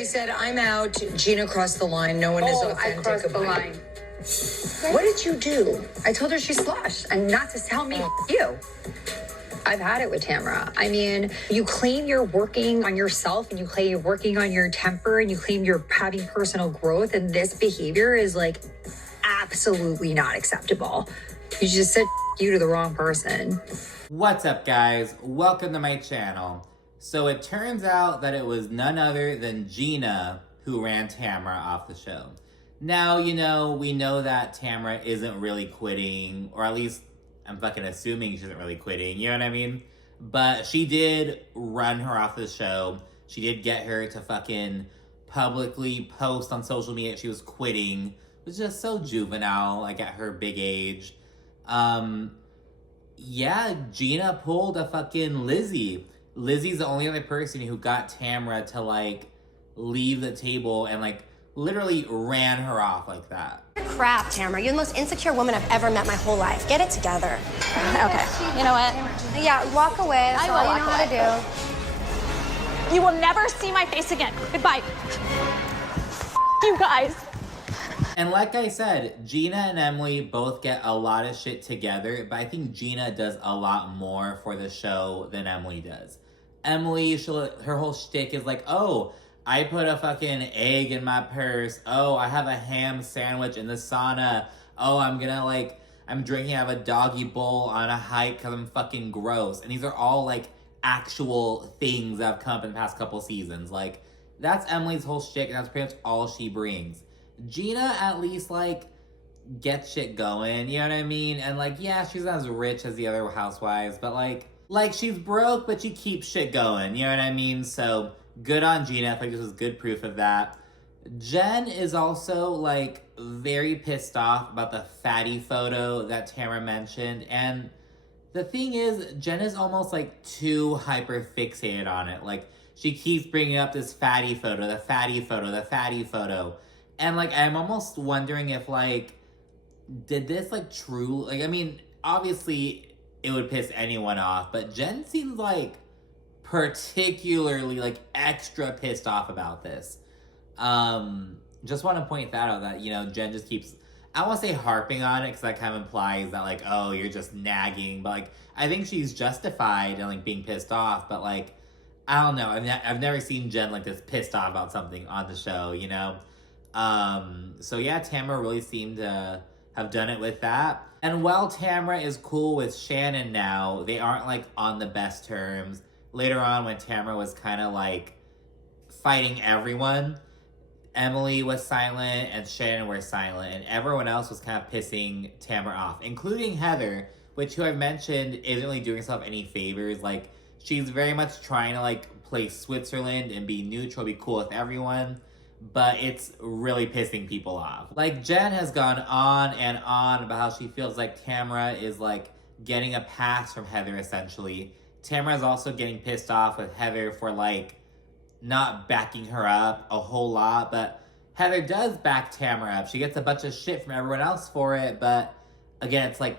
She said, I'm out. Gina crossed the line. No one is authentic. I crossed the line. What did you do? I told her she's slush and not to tell me you. I've had it with Tamra. I mean, you claim you're working on yourself and you claim you're working on your temper and you claim you're having personal growth, and this behavior is like absolutely not acceptable. You just said you to the wrong person. What's up, guys? Welcome to my channel. So it turns out that it was none other than Gina who ran Tamra off the show. Now, we know that Tamra isn't really quitting, or at least I'm fucking assuming she isn't really quitting, you know what I mean? But she did run her off the show. She did get her to fucking publicly post on social media that she was quitting, which is just so juvenile, like at her big age. Yeah, Gina pulled a fucking Lizzie. Lizzie's the only other person who got Tamra to, like, leave the table and, like, literally ran her off like that. Crap, Tamra. You're the most insecure woman I've ever met my whole life. Get it together. Okay, you know what? Yeah, walk away. That's all you know how to do. You will never see my face again. Goodbye. You guys. And like I said, Gina and Emily both get a lot of shit together, but I think Gina does a lot more for the show than Emily does. Emily, her whole shtick is like, oh, I put a fucking egg in my purse. Oh, I have a ham sandwich in the sauna. Oh, I'm drinking out of a doggy bowl on a hike because I'm fucking gross. And these are all, like, actual things that have come up in the past couple seasons. Like, that's Emily's whole shtick, and that's pretty much all she brings. Gina at least, like, gets shit going, you know what I mean? And, like, yeah, she's not as rich as the other housewives, but, like she's broke, but she keeps shit going, you know what I mean? So, good on Gina. I think this was good proof of that. Jen is also, like, very pissed off about the fatty photo that Tamra mentioned. And the thing is, Jen is almost, like, too hyper fixated on it. Like, she keeps bringing up this fatty photo, the fatty photo, the fatty photo. And, like, I'm almost wondering if, like, did this, like, true... Like, I mean, obviously, it would piss anyone off. But Jen seems, like, particularly, like, extra pissed off about this. Just want to point that out, that, Jen just keeps, I don't want to say harping on it, because that kind of implies that, like, oh, you're just nagging, but, like, I think she's justified in, like, being pissed off, but, like, I don't know, I've never seen Jen, like, this pissed off about something on the show, so yeah, Tamra really seemed to have done it with that. And while Tamra is cool with Shannon now, they aren't, like, on the best terms. Later on, when Tamra was kind of, like, fighting everyone, Emily was silent and Shannon were silent, and everyone else was kind of pissing Tamra off, including Heather, who I've mentioned isn't really doing herself any favors. Like, she's very much trying to, like, play Switzerland and be neutral, be cool with everyone, but it's really pissing people off. Like, Jen has gone on and on about how she feels like Tamra is, like, getting a pass from Heather, essentially. Tamra is also getting pissed off with Heather for, like, not backing her up a whole lot, but Heather does back Tamra up. She gets a bunch of shit from everyone else for it, but again, it's, like,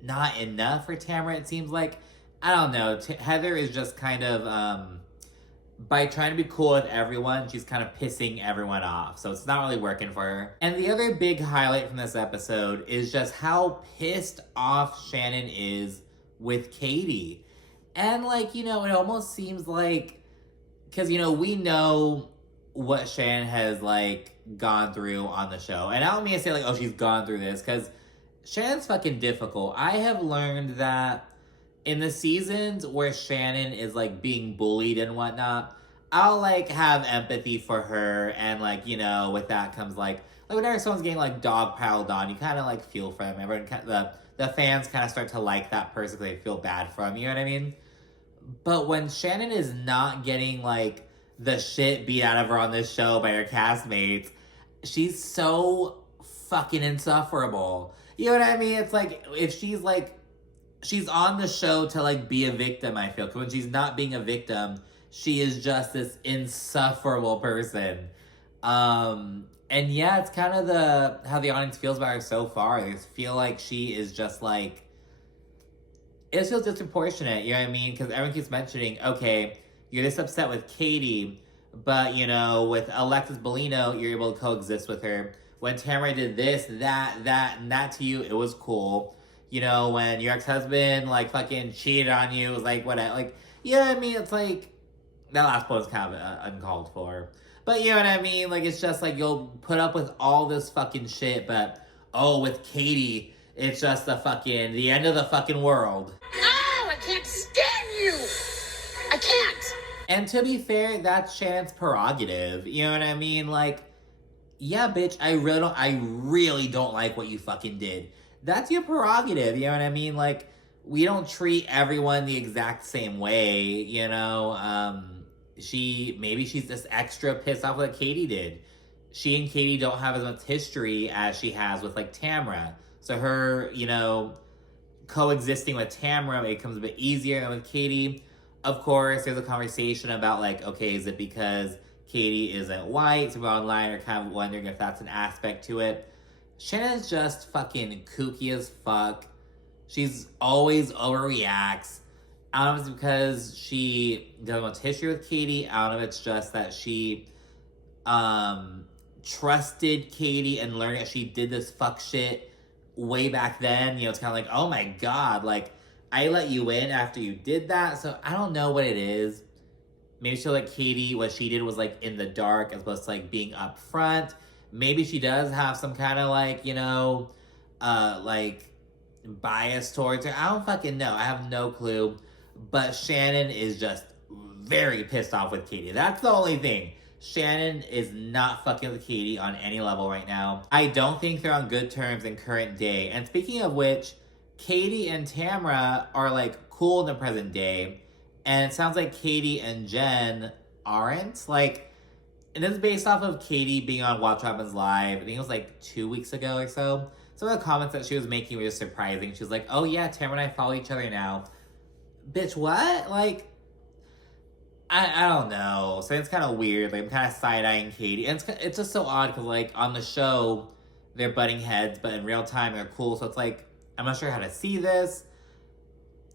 not enough for Tamra, it seems like. I don't know. Heather is just kind of, by trying to be cool with everyone, she's kind of pissing everyone off, so it's not really working for her. And the other big highlight from this episode is just how pissed off Shannon is with Katie. And, like, it almost seems like, because, we know what Shannon has, like, gone through on the show. And I don't mean to say, like, oh, she's gone through this, because Shannon's fucking difficult. I have learned that in the seasons where Shannon is, like, being bullied and whatnot, I'll, like, have empathy for her. And, like, with that comes, like whenever someone's getting, like, dogpiled on, you kind of, like, feel for them. Everyone, the fans kind of start to like that person because they feel bad for them. You know what I mean? But when Shannon is not getting, like, the shit beat out of her on this show by her castmates, she's so fucking insufferable. You know what I mean? It's like, if she's, like, she's on the show to, like, be a victim, I feel. Because when she's not being a victim, she is just this insufferable person. And yeah, it's kind of how the audience feels about her so far. They just feel like she is just, like, it feels disproportionate, you know what I mean? Because everyone keeps mentioning, okay, you're this upset with Katie, But, you know, with Alexis Bellino, you're able to coexist with her. When Tamra did this, that, and that to you, it was cool. You know, when your ex-husband, like, fucking cheated on you, it was like, whatever. Like, you know what I mean? It's like, that last point was kind of uncalled for. But you know what I mean? Like, it's just like, you'll put up with all this fucking shit, but, oh, with Katie, it's just the end of the fucking world. Oh, I can't stand you! I can't! And to be fair, that's Shannon's prerogative. You know what I mean? Like, yeah, bitch, I really don't like what you fucking did. That's your prerogative, you know what I mean? Like, we don't treat everyone the exact same way, you know? Maybe she's just extra pissed off what Katie did. She and Katie don't have as much history as she has with, like, Tamra. So her, you know, coexisting with Tamra, it becomes a bit easier than with Katie. Of course, there's a conversation about, like, okay, is it because Katie isn't white? So people online are kind of wondering if that's an aspect to it. Shannon's just fucking kooky as fuck. She's always overreacts. I don't know if it's because she doesn't want history with Katie. I don't know if it's just that she trusted Katie and learned that she did this fuck shit way back then. You know, it's kind of like, oh my God, like, I let you in after you did that. So I don't know what it is. Maybe she'll like Katie, what she did was like in the dark as opposed to like being up front. Maybe she does have some kind of like, you know, like bias towards her. I don't fucking know. I have no clue. But Shannon is just very pissed off with Katie. That's the only thing. Shannon is not fucking with Katie on any level right now. I don't think they're on good terms in current day. And speaking of which, Katie and Tamra are like cool in the present day. And it sounds like Katie and Jen aren't. Like, and this is based off of Katie being on Watch What Happens Live. I think it was like 2 weeks ago or so. Some of the comments that she was making were just surprising. She was like, oh yeah, Tamra and I follow each other now. Bitch, what? Like, I don't know. So it's kind of weird. Like, I'm kind of side-eyeing Katie. And it's just so odd because, like, on the show, they're butting heads, but in real time, they're cool. So it's like, I'm not sure how to see this.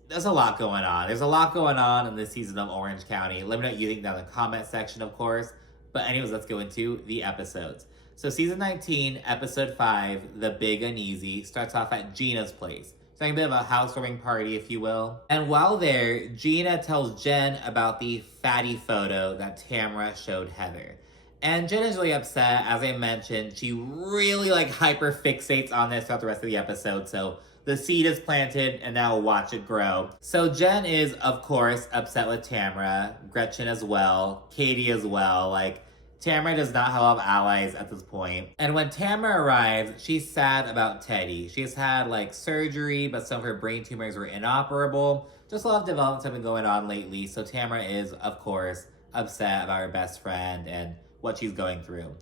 There's a lot going on. There's a lot going on in this season of Orange County. Let me know what you think down in the comment section, of course. But anyways, let's go into the episodes. So season 19, episode 5, The Big Uneasy, starts off at Gina's place. It's like a bit of a housewarming party, if you will. And while there, Gina tells Jen about the fatty photo that Tamra showed Heather. And Jen is really upset. As I mentioned, she really like hyper fixates on this throughout the rest of the episode. So the seed is planted and now we'll watch it grow. So Jen is, of course, upset with Tamra, Gretchen as well, Katie as well. Like, Tamra does not have a lot of allies at this point. And when Tamra arrives, she's sad about Teddy. She's had like surgery, but some of her brain tumors were inoperable. Just a lot of developments have been going on lately. So Tamra is, of course, upset about her best friend and what she's going through.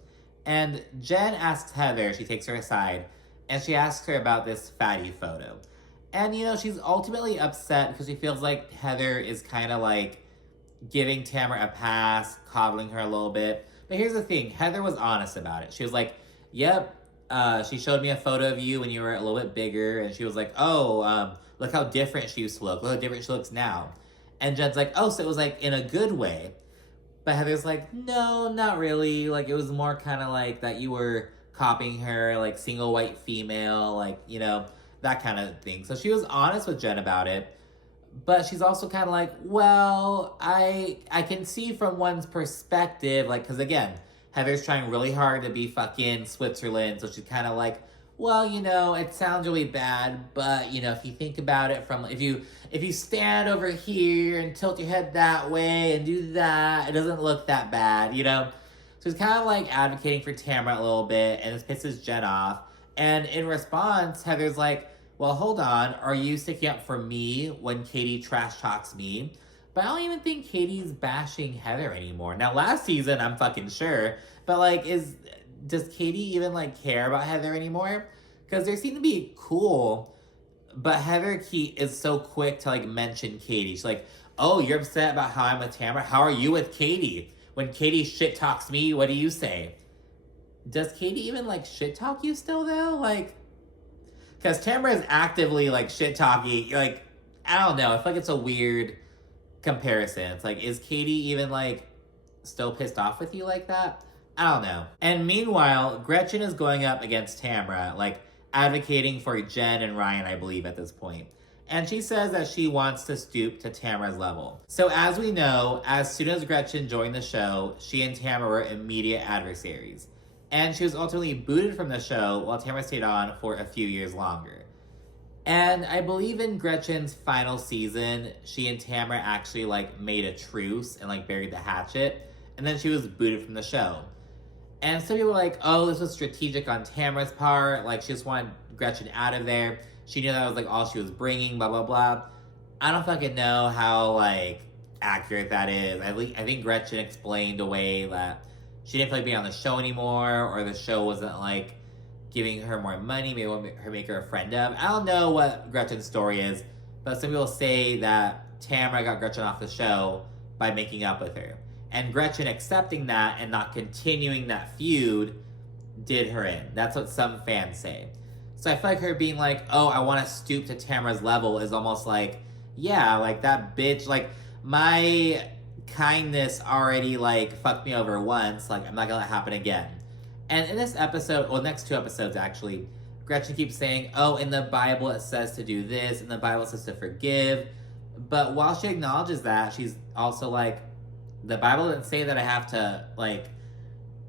And Jen asks Heather, she takes her aside, and she asks her about this fatty photo. And, you know, she's ultimately upset because she feels like Heather is kind of like giving Tamra a pass, coddling her a little bit. But here's the thing, Heather was honest about it. She was like, yep, she showed me a photo of you when you were a little bit bigger, and she was like, oh, look how different she used to look. Look how different she looks now. And Jen's like, oh, so it was like in a good way. But Heather's like, no, not really. Like, it was more kind of like that you were copying her, like single white female, like, you know, that kind of thing. So she was honest with Jen about it. But she's also kind of like, well, I can see from one's perspective, like, because again, Heather's trying really hard to be fucking Switzerland, so she's kind of like, well, you know, it sounds really bad, but, you know, if you think about it from, if you stand over here and tilt your head that way and do that, it doesn't look that bad, you know? So she's kind of like advocating for Tamra a little bit, and this pisses Jen off. And in response, Heather's like, well, hold on, are you sticking up for me when Katie trash talks me? But I don't even think Katie's bashing Heather anymore. Now, last season, I'm fucking sure, but like, does Katie even like care about Heather anymore? Because they seem to be cool, but Heather is so quick to like mention Katie. She's like, oh, you're upset about how I'm with Tamra? How are you with Katie? When Katie shit talks me, what do you say? Does Katie even like shit talk you still though? Like, because Tamra is actively, like, shit-talking. Like, I don't know. I feel like it's a weird comparison. It's like, is Katie even, like, still pissed off with you like that? I don't know. And meanwhile, Gretchen is going up against Tamra, like advocating for Jen and Ryan, I believe, at this point. And she says that she wants to stoop to Tamra's level. So as we know, as soon as Gretchen joined the show, she and Tamra were immediate adversaries. And she was ultimately booted from the show while Tamra stayed on for a few years longer. And I believe in Gretchen's final season, she and Tamra actually like made a truce and like buried the hatchet. And then she was booted from the show. And some people were like, oh, this was strategic on Tamra's part. Like she just wanted Gretchen out of there. She knew that was like all she was bringing, blah, blah, blah. I don't fucking know how like accurate that is. I think Gretchen explained away that she didn't feel like being on the show anymore, or the show wasn't like giving her more money, maybe make her a friend of. I don't know what Gretchen's story is, but some people say that Tamra got Gretchen off the show by making up with her. And Gretchen accepting that and not continuing that feud did her in. That's what some fans say. So I feel like her being like, oh, I want to stoop to Tamra's level is almost like, yeah, like that bitch, like my kindness already like fucked me over once, like I'm not gonna let it happen again. And in this episode, well, next two episodes actually, Gretchen keeps saying, oh, in the Bible it says to do this, in the Bible it says to forgive. But while she acknowledges that, she's also like, the Bible didn't say that I have to like,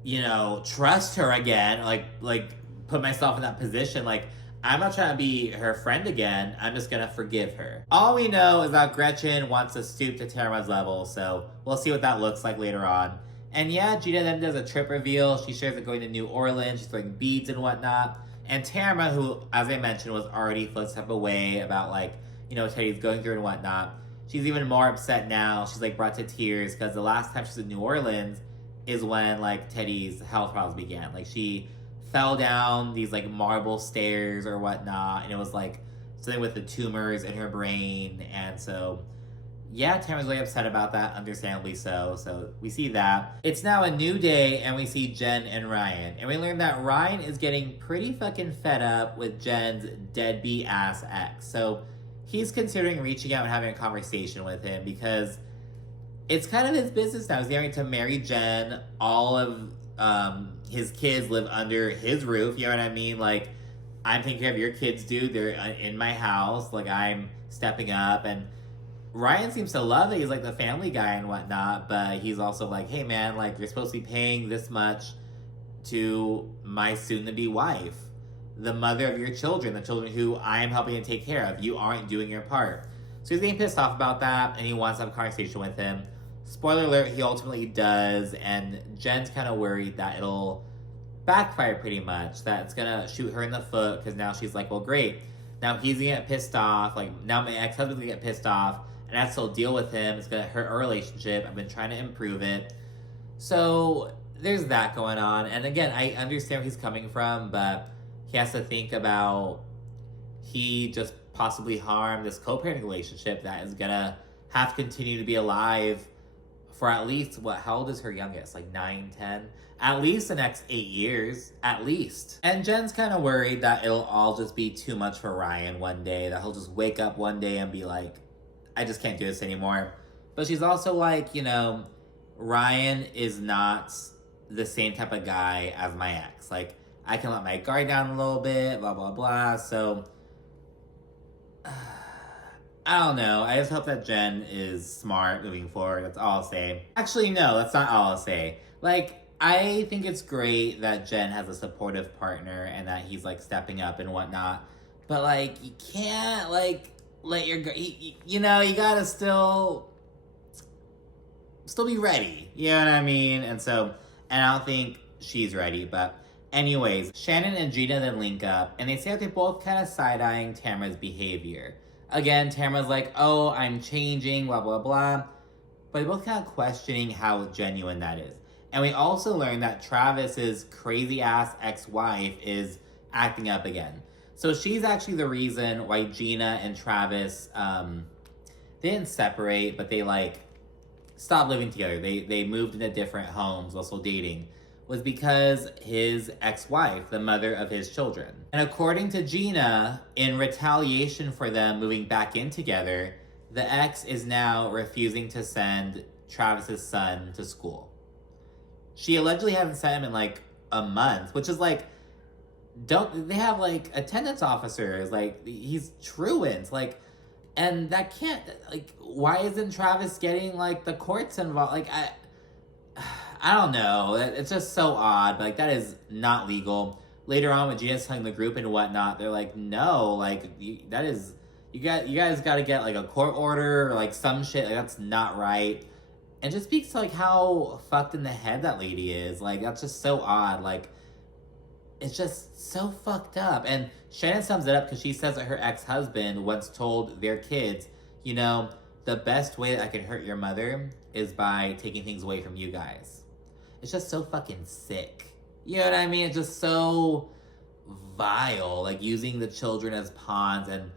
you know, trust her again, like put myself in that position. Like, I'm not trying to be her friend again. I'm just gonna forgive her. All we know is that Gretchen wants to stoop to Tamra's level, so we'll see what that looks like later on. And yeah, Gina then does a trip reveal. She shares it going to New Orleans. She's throwing beads and whatnot. And Tamra, who, as I mentioned, was already feeling step away about like, you know, Teddy's going through and whatnot. She's even more upset now. She's like brought to tears because the last time she was in New Orleans is when like Teddy's health problems began. Like she fell down these like marble stairs or whatnot, and it was like something with the tumors in her brain. And so yeah, Tamara's really upset about that, understandably so. So we see that. It's now a new day, and we see Jen and Ryan. And we learn that Ryan is getting pretty fucking fed up with Jen's deadbeat ass ex. So he's considering reaching out and having a conversation with him because it's kind of his business now. He's going to marry Jen. All of his kids live under his roof. You know what I mean? Like, I'm taking care of your kids, dude. They're in my house. Like, I'm stepping up. And Ryan seems to love it. He's like the family guy and whatnot. But he's also like, hey, man, like, you're supposed to be paying this much to my soon-to-be wife, the mother of your children, the children who I am helping to take care of. You aren't doing your part. So he's getting pissed off about that, and he wants to have a conversation with him. Spoiler alert, he ultimately does, and Jen's kind of worried that it'll backfire pretty much, that it's gonna shoot her in the foot, because now she's like, well, great. Now he's gonna get pissed off, like, now my ex-husband's gonna get pissed off, and I have to still deal with him. It's gonna hurt our relationship. I've been trying to improve it. So there's that going on, and again, I understand where he's coming from, but he has to think about he just possibly harmed this co-parenting relationship that is gonna have to continue to be alive for at least, how old is her youngest? Like 9, 10? At least the next 8 years, at least. And Jen's kind of worried that it'll all just be too much for Ryan one day, that he'll just wake up one day and be like, I just can't do this anymore. But she's also like, you know, Ryan is not the same type of guy as my ex. Like, I can let my guard down a little bit, blah, blah, blah. So I don't know. I just hope that Jen is smart moving forward. That's all I'll say. Actually, no, that's not all I'll say. Like, I think it's great that Jen has a supportive partner and that he's, like, stepping up and whatnot. But, like, you can't, like, let your... You know, you gotta still be ready. You know what I mean? And so, and I don't think she's ready. But anyways, Shannon and Gina then link up, and they say that they're both kind of side-eyeing Tamra's behavior. Again, Tamra's like, oh, I'm changing, blah, blah, blah. But they're both kind of questioning how genuine that is. And we also learn that Travis's crazy-ass ex-wife is acting up again. So she's actually the reason why Gina and Travis, they didn't separate, but they, like, stopped living together. They moved into different homes while still dating. Was because his ex-wife, the mother of his children. And according to Gina, in retaliation for them moving back in together, the ex is now refusing to send Travis's son to school. She allegedly hasn't sent him in like a month, which is like, don't they have like attendance officers? Like, he's truant. Like, and that can't, like, why isn't Travis getting like the courts involved? Like, I don't know. It's just so odd. But, like, that is not legal. Later on, when Gina's telling the group and whatnot, they're like, no, like, you guys got to get like a court order or like some shit. Like, that's not right. And just speaks to like how fucked in the head that lady is. Like, that's just so odd. Like, it's just so fucked up. And Shannon sums it up because she says that her ex-husband once told their kids, you know, the best way that I can hurt your mother is by taking things away from you guys. It's just so fucking sick. You know what I mean? It's just so vile. Like, using the children as pawns, and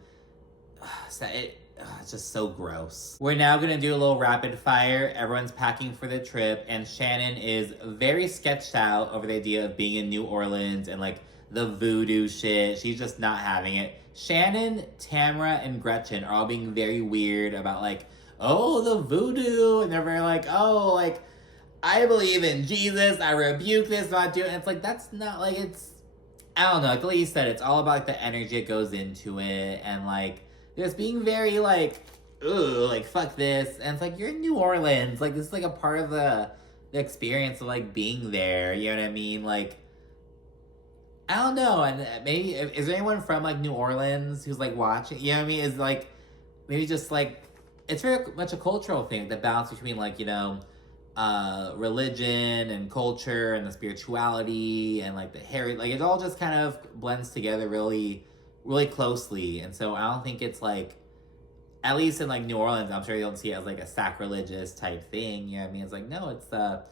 it's just so gross. We're now gonna do a little rapid fire. Everyone's packing for the trip, and Shannon is very sketched out over the idea of being in New Orleans and like the voodoo shit. She's just not having it. Shannon, Tamra, and Gretchen are all being very weird about like, oh, the voodoo, and they're very like, oh, like, I believe in Jesus, I rebuke this, not doing it. It's like, that's not like, it's, I don't know, like you said, it's all about like the energy that goes into it, and like, just being very like, ooh, like, fuck this. And it's like, you're in New Orleans. Like, this is like a part of the experience of like being there. You know what I mean? Like, I don't know. And maybe, is there anyone from like New Orleans who's like watching? You know what I mean? Is like, maybe just like, it's very much a cultural thing, the balance between like, you know, religion and culture and the spirituality and like the heritage. Like, it all just kind of blends together really closely. And so I don't think it's like, at least in like New Orleans, I'm sure you don't see it as like a sacrilegious type thing. You know what I mean? It's like, no, it's the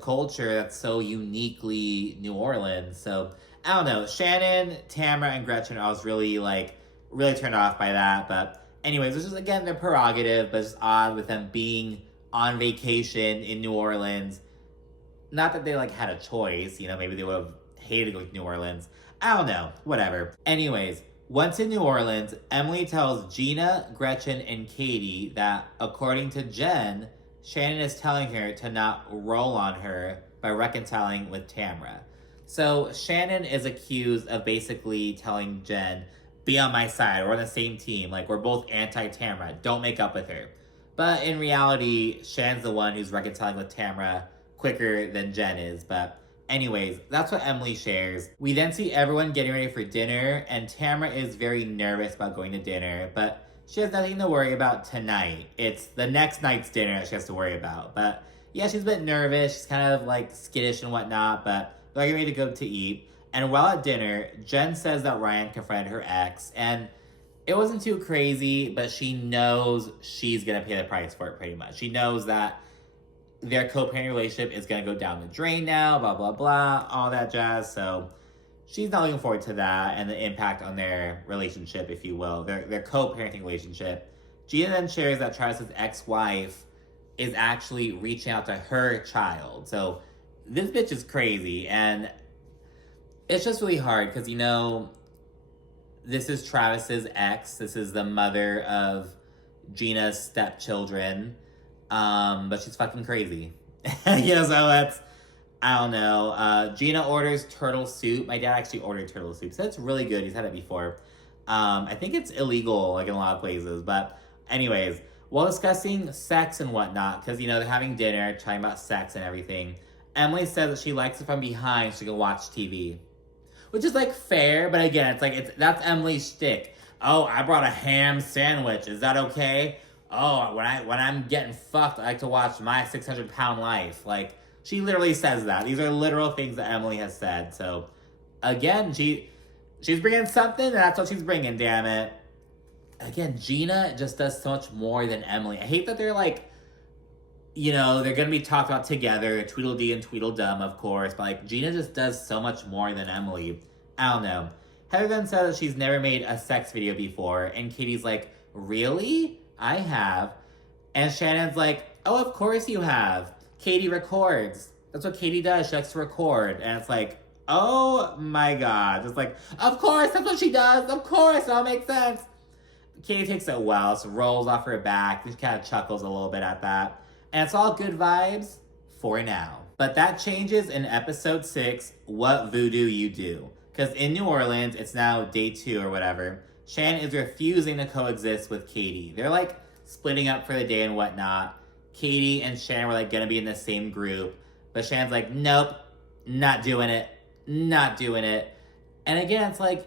culture that's so uniquely New Orleans. So I don't know. Shannon, Tamra, and Gretchen, I was really turned off by that. But anyways, this is again their prerogative, but it's odd with them being on vacation in New Orleans. Not that they like had a choice, you know, maybe they would have hated to go to New Orleans. I don't know, whatever. Anyways, once in New Orleans, Emily tells Gina, Gretchen, and Katie that according to Jen, Shannon is telling her to not roll on her by reconciling with Tamra. So Shannon is accused of basically telling Jen, be on my side, we're on the same team, like we're both anti-Tamra, don't make up with her. But in reality, Shannon's the one who's reconciling with Tamra quicker than Jen is. But anyways, that's what Emily shares. We then see everyone getting ready for dinner, and Tamra is very nervous about going to dinner, but she has nothing to worry about tonight. It's the next night's dinner that she has to worry about. But yeah, she's a bit nervous. She's kind of like skittish and whatnot, but they're getting ready to go to eat. And while at dinner, Jen says that Ryan confronted her ex, and it wasn't too crazy, but she knows she's gonna pay the price for it pretty much. She knows that their co-parenting relationship is gonna go down the drain now, blah, blah, blah, all that jazz. So she's not looking forward to that and the impact on their relationship, if you will, their co-parenting relationship. Gina then shares that Travis's ex-wife is actually reaching out to her child. So this bitch is crazy, and it's just really hard because, you know, this is Travis's ex. This is the mother of Gina's stepchildren. But she's fucking crazy. You know, so that's, I don't know. Gina orders turtle soup. My dad actually ordered turtle soup, so that's really good. He's had it before. I think it's illegal, like in a lot of places. But anyways, while discussing sex and whatnot, because, you know, they're having dinner, talking about sex and everything, Emily says that she likes it from behind so she can watch TV. Which is, like, fair, but again, it's like, that's Emily's shtick. Oh, I brought a ham sandwich. Is that okay? Oh, when I'm getting fucked, I like to watch My 600-Pound Life. Like, she literally says that. These are literal things that Emily has said. So, again, she's bringing something, and that's what she's bringing, damn it. Again, Gina just does so much more than Emily. I hate that they're like, you know, they're going to be talked about together, Tweedledee and Tweedledum, of course, but like, Gina just does so much more than Emily. I don't know. Heather then said that she's never made a sex video before, and Katie's like, really? I have. And Shannon's like, oh, of course you have. Katie records. That's what Katie does. She likes to record. And it's like, oh my God. Just like, of course, that's what she does. Of course, that makes sense. Katie takes it well, so rolls off her back. Just kind of chuckles a little bit at that. And it's all good vibes for now. But that changes in episode 6, What Voodoo You Do. Because in New Orleans, it's now day 2 or whatever, Shannon is refusing to coexist with Katie. They're like splitting up for the day and whatnot. Katie and Shannon were like gonna be in the same group. But Shannon's like, nope, not doing it. Not doing it. And again, it's like,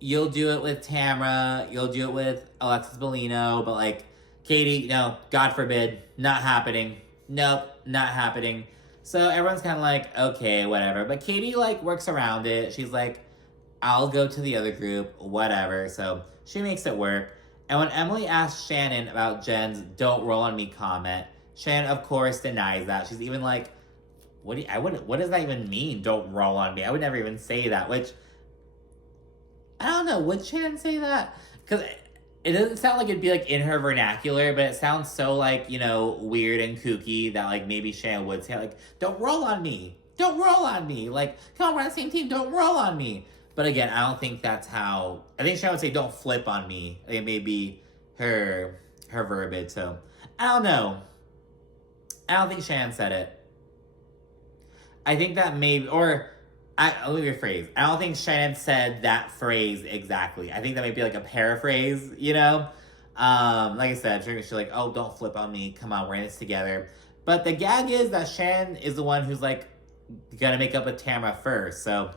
you'll do it with Tamra, you'll do it with Alexis Bellino, but like, Katie, no, God forbid, not happening. Nope, not happening. So everyone's kind of like, okay, whatever. But Katie, like, works around it. She's like, I'll go to the other group, whatever. So she makes it work. And when Emily asks Shannon about Jen's "don't roll on me" comment, Shannon, of course, denies that. She's even like, what does that even mean, "don't roll on me"? I would never even say that, which, I don't know, would Shannon say that? Because it doesn't sound like it'd be, like, in her vernacular, but it sounds so, like, you know, weird and kooky that, like, maybe Shannon would say, like, "don't roll on me. Don't roll on me. Like, come on, we're on the same team. Don't roll on me." But again, I don't think that's how... I think Shannon would say, "don't flip on me." It may be her verbiage, so... I don't know. I don't think Shannon said it. I think that maybe... Or... let me rephrase. I don't think Shannon said that phrase exactly. I think that might be like a paraphrase, you know? Like I said, she's like, "oh, don't flip on me. Come on, we're in this together." But the gag is that Shannon is the one who's like gonna make up with Tamra first. So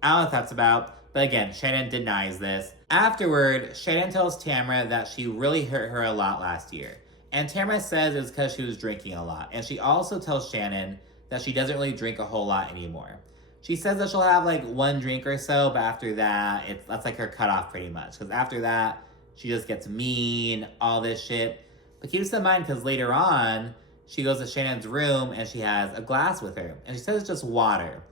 I don't know what that's about. But again, Shannon denies this. Afterward, Shannon tells Tamra that she really hurt her a lot last year. And Tamra says it's because she was drinking a lot. And she also tells Shannon that she doesn't really drink a whole lot anymore. She says that she'll have like 1 drink or so, but after that, that's like her cutoff pretty much. Because after that, she just gets mean, all this shit. But keep this in mind, because later on, she goes to Shannon's room and she has a glass with her. And she says it's just water.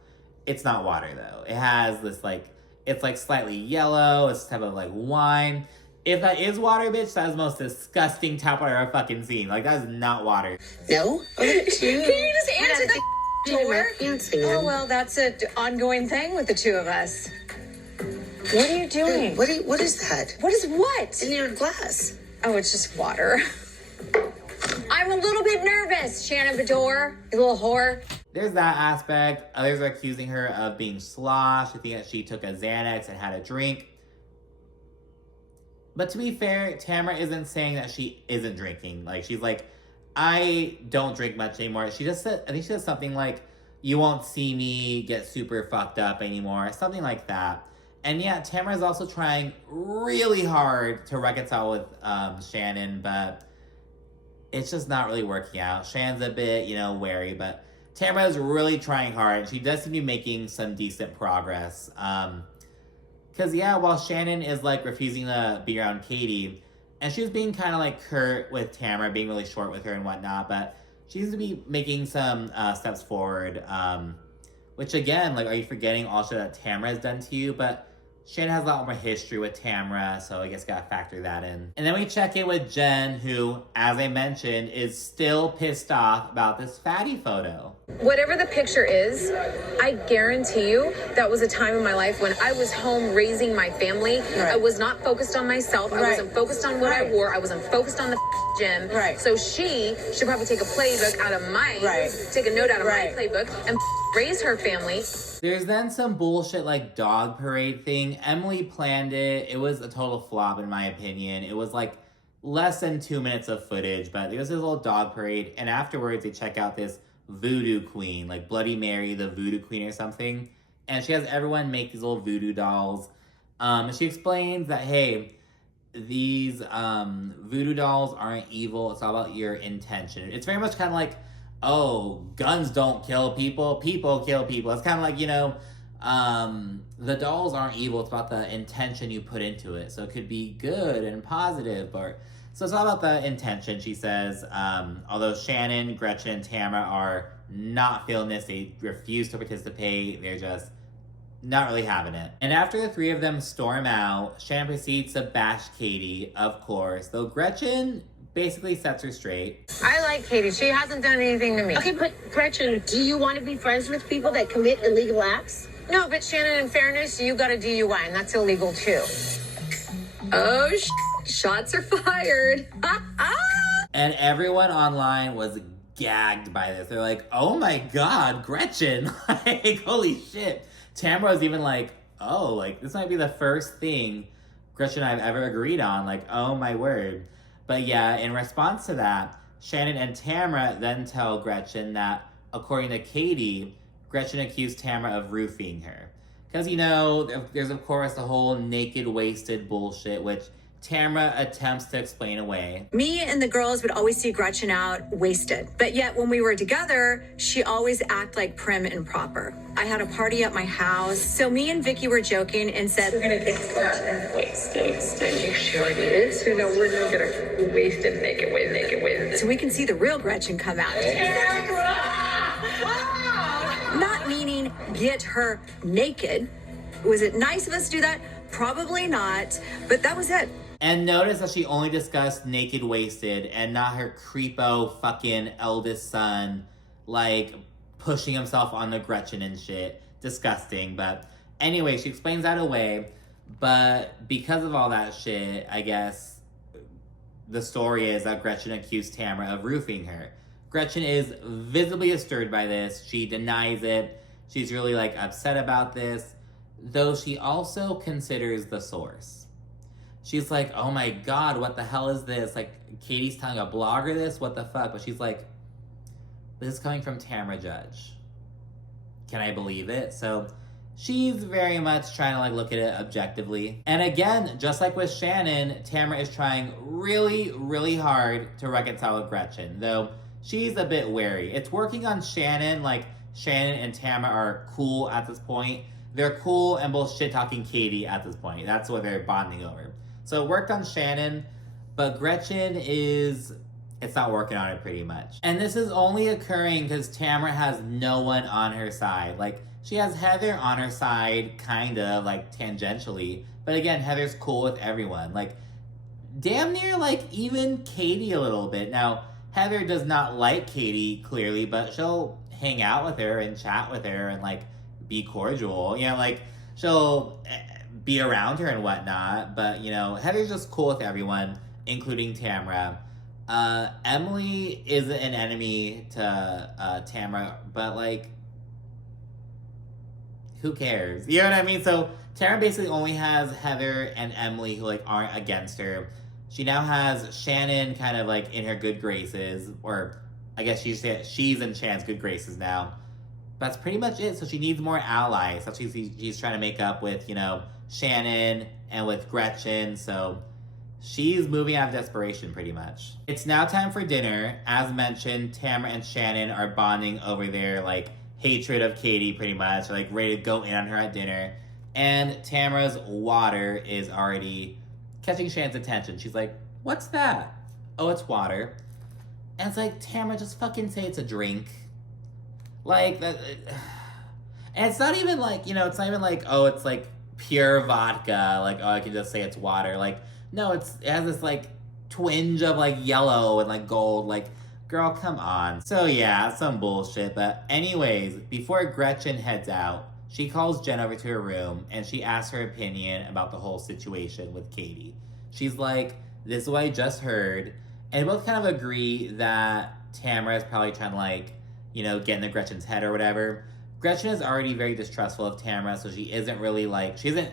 It's not water though. It has this like, it's like slightly yellow. It's type of like wine. If that is water, bitch, that is the most disgusting tap water I've ever fucking seen. Like, that is not water. No? Can you just answer the door? Oh, well, that's an ongoing thing with the two of us. What are you doing? What is that? What is what? In your glass. Oh, it's just water. I'm a little bit nervous, Shannon Vidor, you little whore. There's that aspect. Others are accusing her of being sloshed. They think that she took a Xanax and had a drink. But to be fair, Tamra isn't saying that she isn't drinking. Like, she's like, I don't drink much anymore. She just said, I think she said something like, "you won't see me get super fucked up anymore." Something like that. And yeah, Tamra is also trying really hard to reconcile with Shannon, but it's just not really working out. Shannon's a bit, you know, wary, but Tamra is really trying hard, and she does seem to be making some decent progress. Because, yeah, while Shannon is, like, refusing to be around Katie, and she was being kind of, like, curt with Tamra, being really short with her and whatnot, but she seems to be making some steps forward. Which, again, like, are you forgetting all shit that Tamra has done to you? But Shannon has a lot more history with Tamra, so I guess gotta factor that in. And then we check in with Jen, who, as I mentioned, is still pissed off about this fatty photo. Whatever the picture is, I guarantee you that was a time in my life when I was home raising my family. Right. I was not focused on myself. Right. I wasn't focused on what I wore. I wasn't focused on the gym. Right. So she should probably take a playbook out of my, take a note out of my playbook and raise her family. There's then some bullshit like dog parade thing. Emily planned it. It was a total flop in my opinion. It was like less than 2 minutes of footage, but it was this little dog parade. And afterwards they check out this voodoo queen, like Bloody Mary, the voodoo queen or something. And she has everyone make these little voodoo dolls. And she explains that, hey, these voodoo dolls aren't evil. It's all about your intention. It's very much kind of like, oh, guns don't kill people, people kill people. It's kind of like, you know, the dolls aren't evil. It's about the intention you put into it. So it could be good and positive. So it's all about the intention, she says. Although Shannon, Gretchen, and Tamra are not feeling this. They refuse to participate. They're just not really having it. And after the three of them storm out, Shannon proceeds to bash Katie, of course. Though Gretchen basically sets her straight. I like Katie. She hasn't done anything to me. Okay, but Gretchen, do you want to be friends with people that commit illegal acts? No, but Shannon, in fairness, you got a DUI, and that's illegal too. Oh, shots are fired. And everyone online was gagged by this. They're like, oh my God, Gretchen. Like, holy shit. Tamra was even like, oh, like, this might be the first thing Gretchen and I have ever agreed on. Like, oh my word. But yeah, in response to that, Shannon and Tamra then tell Gretchen that, according to Katie, Gretchen accused Tamra of roofing her. Because, you know, there's of course the whole naked, wasted bullshit, which Tamra attempts to explain away. Me and the girls would always see Gretchen out wasted. But yet when we were together, she always acted like prim and proper. I had a party at my house. So me and Vicky were joking and said, We're gonna get Gretchen wasted. You sure it is? You know, we're gonna get her wasted, naked. so we can see the real Gretchen come out. Not meaning get her naked. Was it nice of us to do that? Probably not. But that was it. And notice that she only discussed naked wasted and not her creepo fucking eldest son, like, pushing himself on the Gretchen and shit. Disgusting. But anyway, she explains that away. But because of all that shit, I guess the story is that Gretchen accused Tamra of roofing her. Gretchen is visibly disturbed by this. She denies it. She's really, like, upset about this. Though she also considers the source. She's like, oh my God, what the hell is this? Like, Katie's telling a blogger this? What the fuck? But she's like, this is coming from Tamra Judge. Can I believe it? So she's very much trying to, like, look at it objectively. And again, just like with Shannon, Tamra is trying really, really hard to reconcile with Gretchen. Though she's a bit wary. It's working on Shannon. Like, Shannon and Tamra are cool at this point. They're cool and both shit-talking Katie at this point. That's what they're bonding over. So it worked on Shannon, but Gretchen it's not working on it pretty much. And this is only occurring because Tamra has no one on her side. Like, she has Heather on her side, kind of, like, tangentially. But again, Heather's cool with everyone. Like, damn near, like, even Katie a little bit. Now, Heather does not like Katie, clearly, but she'll hang out with her and chat with her and, like, be cordial. You know, like, she'll be around her and whatnot, but, you know, Heather's just cool with everyone, including Tamra. Emily isn't an enemy to Tamra, but, like, who cares? You know what I mean? So Tamra basically only has Heather and Emily who, like, aren't against her. She now has Shannon kind of, like, in her good graces, or I guess she's in Shannon's good graces now. That's pretty much it. So she needs more allies. So she's trying to make up with, you know, Shannon and with Gretchen. So she's moving out of desperation pretty much. It's now time for dinner. As mentioned, Tamra and Shannon are bonding over their, like, hatred of Katie pretty much. Like, ready to go in on her at dinner. And Tamra's water is already catching Shannon's attention. She's like, what's that? Oh, it's water. And it's like, Tamra, just fucking say it's a drink. Like, that, and it's not even like, you know, it's not even like, oh, it's like pure vodka. Like, oh, I can just say it's water. Like, no, it has this like twinge of like yellow and like gold. Like, girl, come on. So yeah, some bullshit. But anyways, before Gretchen heads out, she calls Jen over to her room and she asks her opinion about the whole situation with Katie. She's like, this is what I just heard. And they both kind of agree that Tamra is probably trying to, like, you know, get into Gretchen's head or whatever. Gretchen is already very distrustful of Tamra, so she isn't really, like, she isn't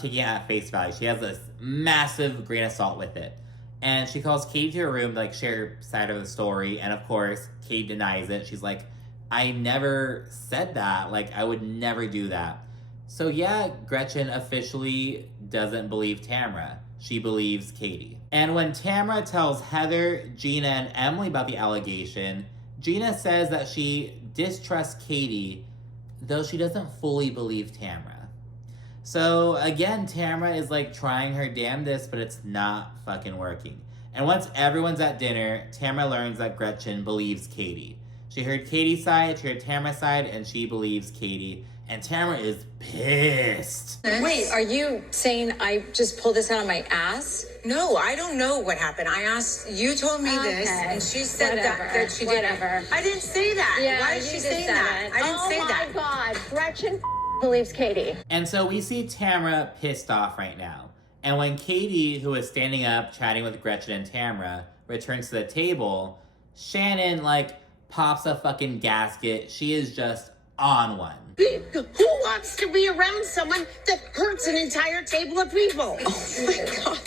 taking it at face value. She has this massive grain of salt with it. And she calls Katie to her room to, like, share her side of the story. And, of course, Katie denies it. She's like, I never said that. Like, I would never do that. So, yeah, Gretchen officially doesn't believe Tamra. She believes Katie. And when Tamra tells Heather, Gina, and Emily about the allegation, Gina says that she distrusts Katie, though she doesn't fully believe Tamra. So again, Tamra is like trying her damnedest, but it's not fucking working. And once everyone's at dinner, Tamra learns that Gretchen believes Katie. She heard Katie's side, she heard Tamra's side, and she believes Katie. And Tamra is pissed. Wait, are you saying I just pulled this out of my ass? No, I don't know what happened. I asked, you told me this, and she said that she did it. I didn't say that. Yeah, why is she saying that? I didn't say that. Oh my God, Gretchen believes Katie. And so we see Tamra pissed off right now. And when Katie, who is standing up chatting with Gretchen and Tamra, returns to the table, Shannon, like, pops a fucking gasket. She is just on one. Who wants to be around someone that hurts an entire table of people? Oh my God.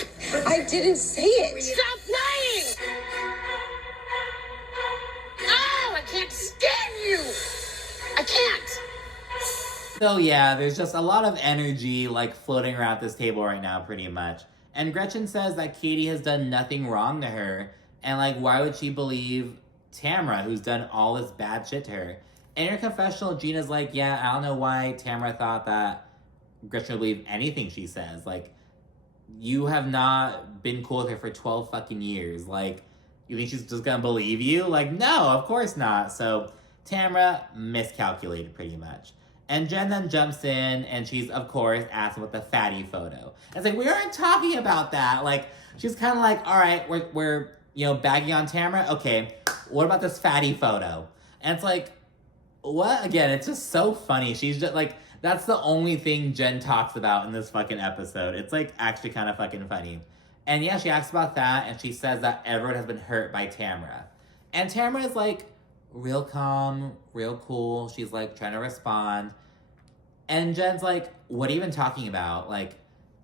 I didn't say it. Stop lying! Oh, I can't stand you! I can't! So yeah, there's just a lot of energy like floating around this table right now, pretty much. And Gretchen says that Katie has done nothing wrong to her, and like, why would she believe Tamra, who's done all this bad shit to her? In her confessional, Gina's like, yeah, I don't know why Tamra thought that Gretchen would believe anything she says. Like, you have not been cool with her for 12 fucking years. Like, you think she's just gonna believe you? Like, no, of course not. So Tamra miscalculated pretty much. And Jen then jumps in and she's, of course, asking about the fatty photo. It's like, we aren't talking about that. Like, she's kind of like, all right, we're bagging on Tamra. Okay, what about this fatty photo? And it's like, what? Again, it's just so funny. She's just like, that's the only thing Jen talks about in this fucking episode. It's like actually kind of fucking funny. And yeah, she asks about that and she says that everyone has been hurt by Tamra. And Tamra is like real calm, real cool. She's like trying to respond. And Jen's like, what are you even talking about? Like,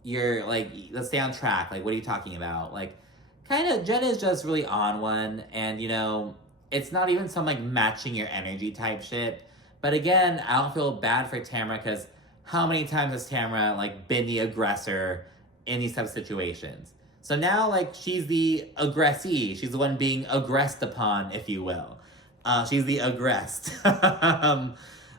you're like, let's stay on track. Like, what are you talking about? Like, kind of, Jen is just really on one. And, it's not even some like matching your energy type shit. But again, I don't feel bad for Tamra because how many times has Tamra like been the aggressor in these types of situations? So now like she's the aggressee. She's the one being aggressed upon, if you will. She's the aggressed.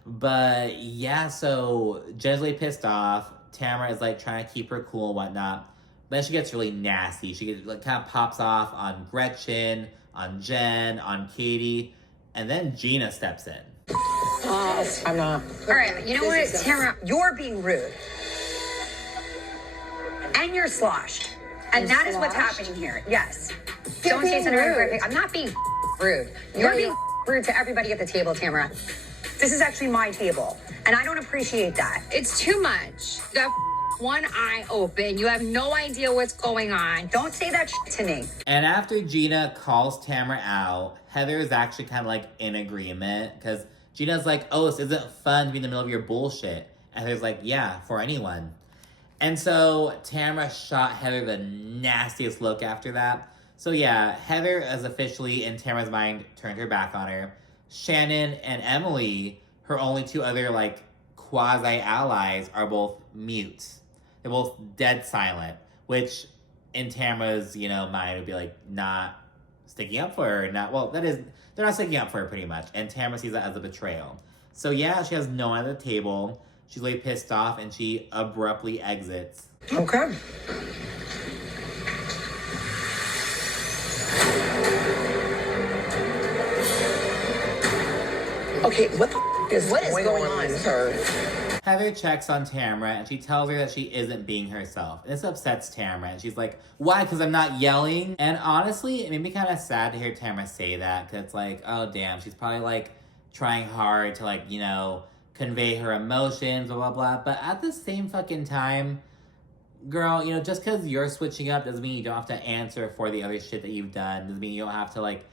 But yeah, so Jen's really pissed off. Tamra is like trying to keep her cool and whatnot. Then she gets really nasty. She like kind of pops off on Gretchen, on Jen, on Katie, and then Gina steps in. I'm not. All right, you know what, Tamra? You're being rude. And you're sloshed. And that is what's happening here. Yes. Don't say something rude. I'm not being rude. You're being rude to everybody at the table, Tamra. This is actually my table. And I don't appreciate that. It's too much. You got one eye open. You have no idea what's going on. Don't say that to me. And after Gina calls Tamra out, Heather is actually kind of like in agreement because Gina's like, oh, this isn't fun to be in the middle of your bullshit. And Heather's like, yeah, for anyone. And so Tamra shot Heather the nastiest look after that. So yeah, Heather has officially, in Tamra's mind, turned her back on her. Shannon and Emily, her only two other like quasi-allies, are both mute. They're both dead silent, which in Tamra's, mind would be like not sticking up for her. They're not sticking up for her pretty much. And Tamra sees that as a betrayal. So yeah, she has no one at the table. She's really pissed off and she abruptly exits. Okay. Okay, what is going on, sir? Heather checks on Tamra and she tells her that she isn't being herself. And this upsets Tamra. And she's like, why? Because I'm not yelling? And honestly, it made me kind of sad to hear Tamra say that. Because it's like, oh, damn. She's probably like trying hard to like, convey her emotions, blah, blah, blah. But at the same fucking time, girl, just because you're switching up doesn't mean you don't have to answer for the other shit that you've done. Doesn't mean you don't have to like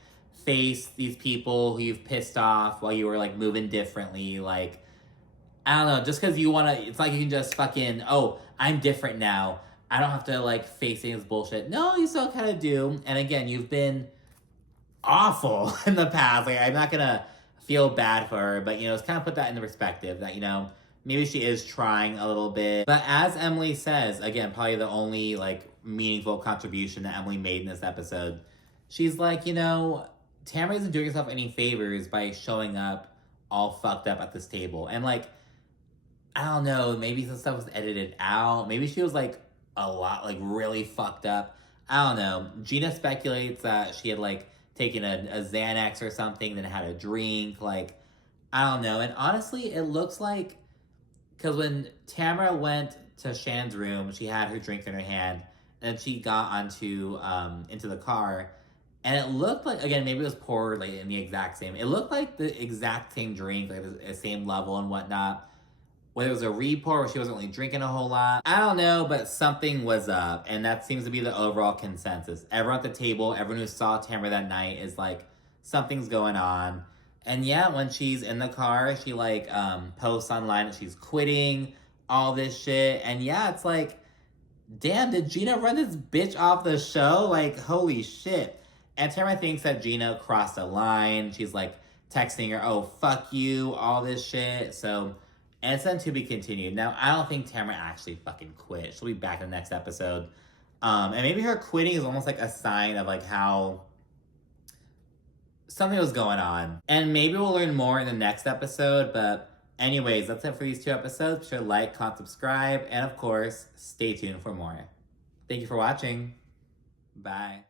face these people who you've pissed off while you were like moving differently. Like, I don't know, just because you want to, it's like you can just fucking, oh, I'm different now. I don't have to like face this bullshit. No, you still kind of do. And again, you've been awful in the past. Like, I'm not going to feel bad for her, but it's kind of put that into perspective that, maybe she is trying a little bit. But as Emily says, again, probably the only like meaningful contribution that Emily made in this episode, she's like, Tamra isn't doing herself any favors by showing up all fucked up at this table. And like, I don't know, maybe some stuff was edited out. Maybe she was like a lot, like really fucked up. I don't know. Gina speculates that she had like taken a Xanax or something, then had a drink. Like, I don't know. And honestly, it looks like, because when Tamra went to Shan's room, she had her drink in her hand, and she got into the car. And it looked like, again, maybe it was poured like in the exact same, it looked like the exact same drink, like the same level and whatnot. Whether it was a re-pour or she wasn't really drinking a whole lot. I don't know, but something was up. And that seems to be the overall consensus. Everyone at the table, everyone who saw Tamra that night is like, something's going on. And yeah, when she's in the car, she like posts online that she's quitting all this shit. And yeah, it's like, damn, did Gina run this bitch off the show? Like, holy shit. And Tamra thinks that Gina crossed a line. She's like texting her, oh, fuck you, all this shit. So, and it's then to be continued. Now, I don't think Tamra actually fucking quit. She'll be back in the next episode. And maybe her quitting is almost like a sign of like how something was going on. And maybe we'll learn more in the next episode. But anyways, that's it for these 2 episodes. Be sure to like, comment, subscribe, and of course, stay tuned for more. Thank you for watching. Bye.